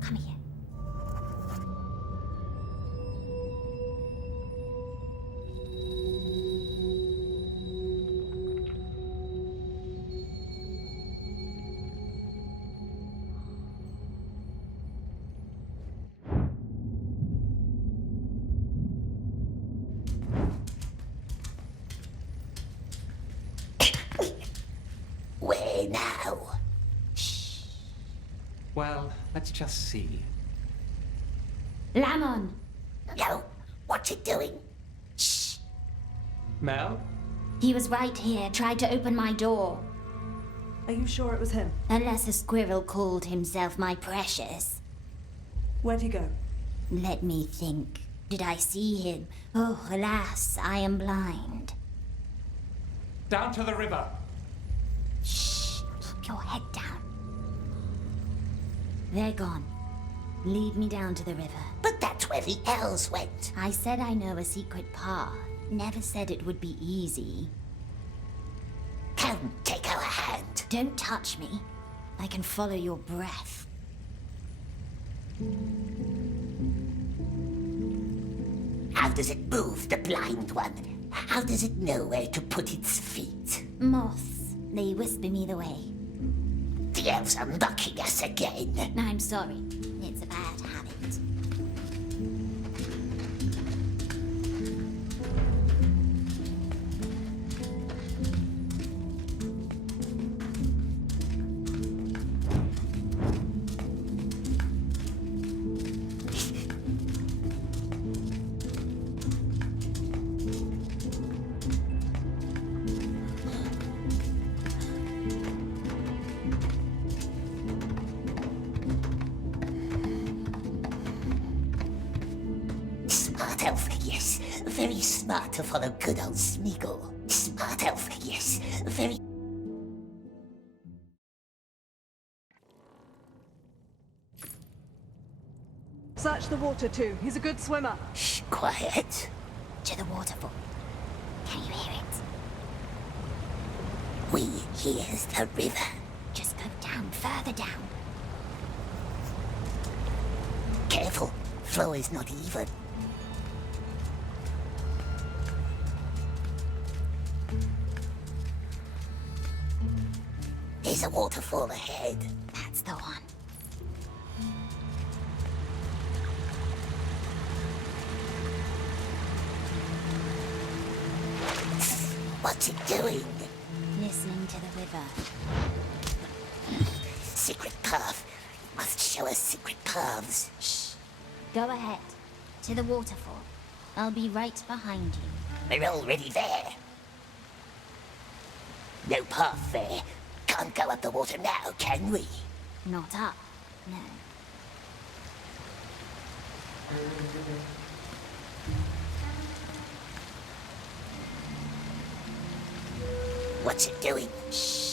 Come here. Where now? Well, let's just see. Lamon! No, what's it doing? Mel? He was right here, tried to open my door. Are you sure it was him? Unless a squirrel called himself my precious. Where'd he go? Let me think. Did I see him? Oh, alas, I am blind. Down to the river. Shh, keep your head down. They're gone. Lead me down to the river. But that's where the elves went. I said I know a secret path. Never said it would be easy. Come, take our hand. Don't touch me. I can follow your breath. How does it move, the blind one? How does it know where to put its feet? Moths. They whisper me the way. The elves are mocking us again. I'm sorry. It's a bad habit. Smart elf, yes. Very smart to follow good old Smeagol. Smart elf, yes. Very... Search the water too. He's a good swimmer. Shh, quiet. To the waterfall. Can you hear it? We hears the river. Just go down, further down. Careful, flow is not even. There's a waterfall ahead. That's the one. What's it doing? Listening to the river. Secret path. Must show us secret paths. Shh. Go ahead. To the waterfall. I'll be right behind you. We're already there. No path there. Can't go up the water now, can we? Not up, no. What's it doing? Shh.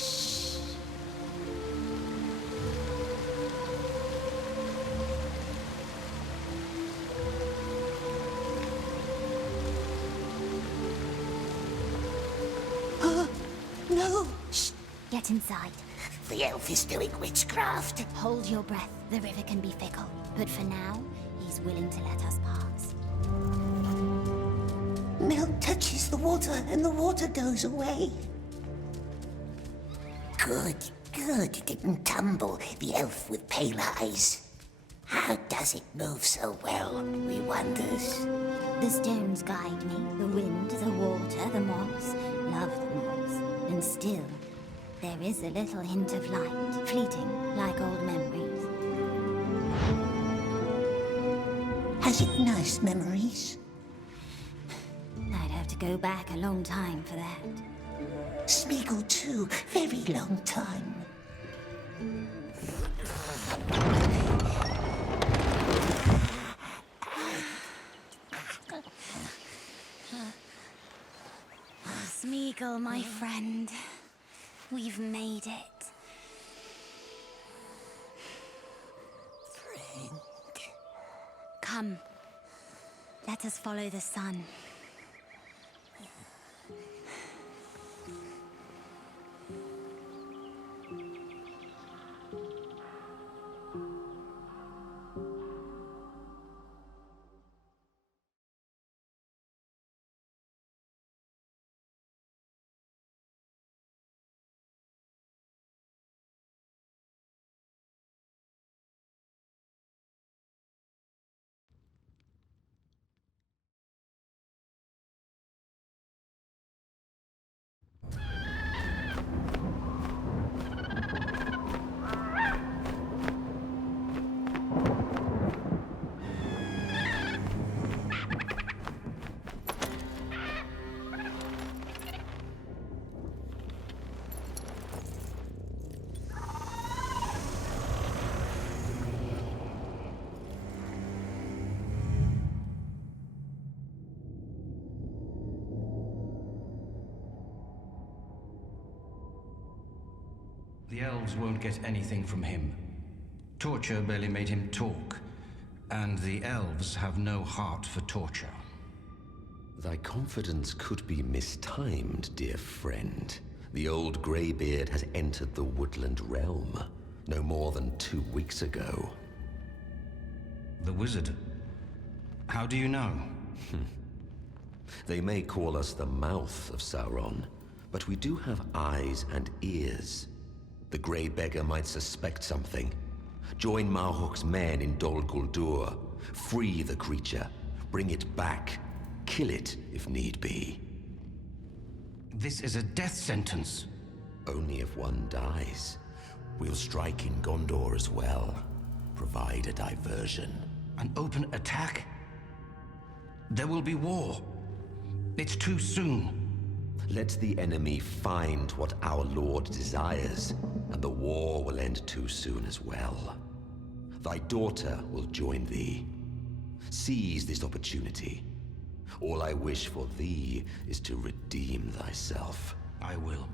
No! Shh. Get inside. The elf is doing witchcraft. Hold your breath. The river can be fickle. But for now, he's willing to let us pass. Mel touches the water and the water goes away. Good, good. It didn't tumble, the elf with pale eyes. How does it move so well, we wonders? The stones guide me, the wind, the water, the moss. Love the moss. And still, there is a little hint of light, fleeting, like old memories. Has it nice memories? I'd have to go back a long time for that. Smeagol too, very long time. Smeagol, my friend, we've made it. Friend. Come, let us follow the sun. The elves won't get anything from him. Torture barely made him talk, and the elves have no heart for torture. Thy confidence could be mistimed, dear friend. The old greybeard has entered the woodland realm no more than 2 weeks ago. The wizard? How do you know? They may call us the mouth of Sauron, but we do have eyes and ears. The Grey Beggar might suspect something. Join Marhok's men in Dol Guldur. Free the creature. Bring it back. Kill it, if need be. This is a death sentence. Only if one dies. We'll strike in Gondor as well. Provide a diversion. An open attack? There will be war. It's too soon. Let the enemy find what our Lord desires, and the war will end too soon as well. Thy daughter will join thee. Seize this opportunity. All I wish for thee is to redeem thyself. I will.